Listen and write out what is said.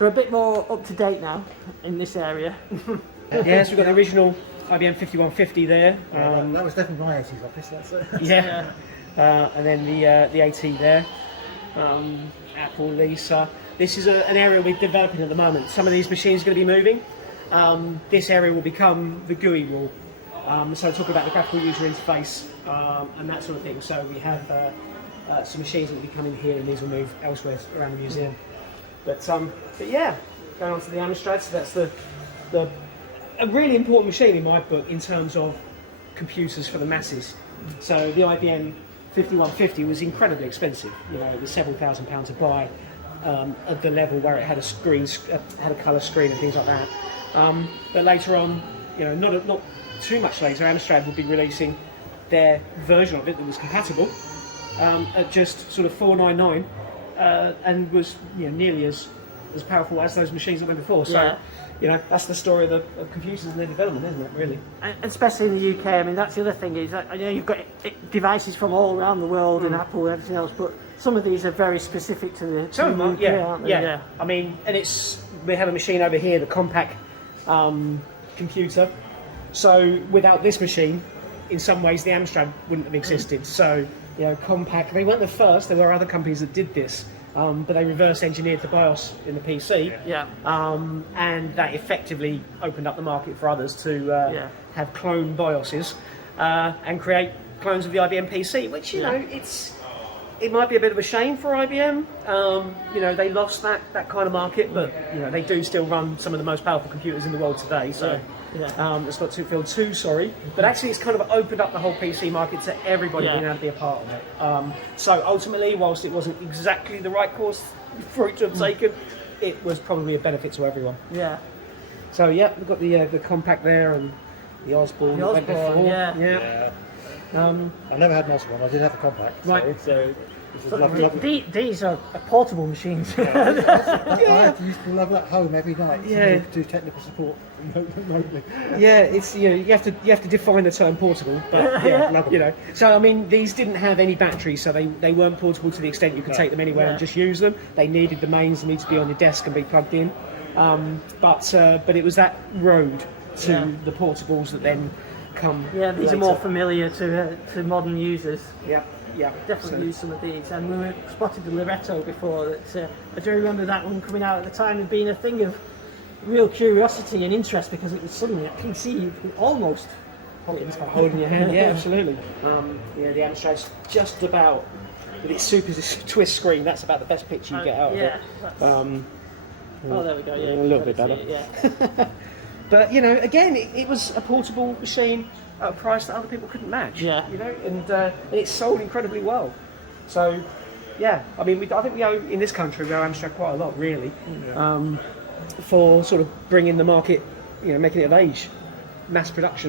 So a bit more up to date now in this area. Yes, we've got the original IBM 5150 there. That was definitely my 80s office, that's it. Yeah. And then the AT there. Apple, Lisa. This is an area we're developing at the moment. Some of these machines are going to be moving. This area will become the GUI wall. So talk about the graphical user interface and that sort of thing. So we have some machines that will be coming here, and these will move elsewhere around the museum. But yeah, going on to the Amstrad. So that's a really important machine in my book in terms of computers for the masses. So the IBM 5150 was incredibly expensive. You know, it was several £1,000s to buy at the level where it had a screen, had a colour screen and things like that. But later on, you know, not too much later, Amstrad would be releasing their version of it that was compatible at just sort of $499 and was, you know, nearly as powerful as those machines that went before. So, you know, that's the story of computers and their development, isn't it, really? And especially in the UK, I mean, that's the other thing, is that, you know, you've got devices from all around the world and Apple and everything else, but some of these are very specific to the UK, aren't they? Yeah. I mean, and we have a machine over here, the Compaq computer. So without this machine, in some ways, the Amstrad wouldn't have existed. So, you know, Compaq, they weren't the first, there were other companies that did this. But they reverse engineered the BIOS in the PC, and that effectively opened up the market for others to have clone BIOSes and create clones of the IBM PC, which, you know, it might be a bit of a shame for IBM. You know, they lost that kind of market, but, you know, they do still run some of the most powerful computers in the world today, so it's not to feel too sorry. But actually, it's kind of opened up the whole PC market to everybody being able to be a part of it. So ultimately, whilst it wasn't exactly the right course for it to have taken, it was probably a benefit to everyone. Yeah. So yeah, we've got the Compaq there and the Osborne. The Osborne, yeah. I never had an Osborne, I did have a Compaq. Right. So this is lovely. These are portable machines. I used to love that home every night to do technical support remotely. Yeah, it's, you know, you have to define the term portable, but you know. So I mean, these didn't have any batteries, so they weren't portable to the extent you could take them anywhere and just use them. They needed the mains, they needed to be on your desk and be plugged in. But it was that road to the portables that then come. Yeah, these later. are more familiar to modern users. Yeah, definitely use some of these, and we spotted the Loretto before. That I do remember that one coming out at the time and being a thing of real curiosity and interest, because it was suddenly a PC you could almost hold in your hand. Yeah, absolutely. The Amstrad's just about, with its super twist screen, that's about the best picture you get out of it. Oh, there we go. Yeah, a little bit better. But, you know, again, it was a portable machine at a price that other people couldn't match. Yeah. You know, and it sold incredibly well. So, yeah, I mean, I think we owe, in this country, we owe Amstrad quite a lot, really, for sort of bringing the market, you know, making it of age, mass production.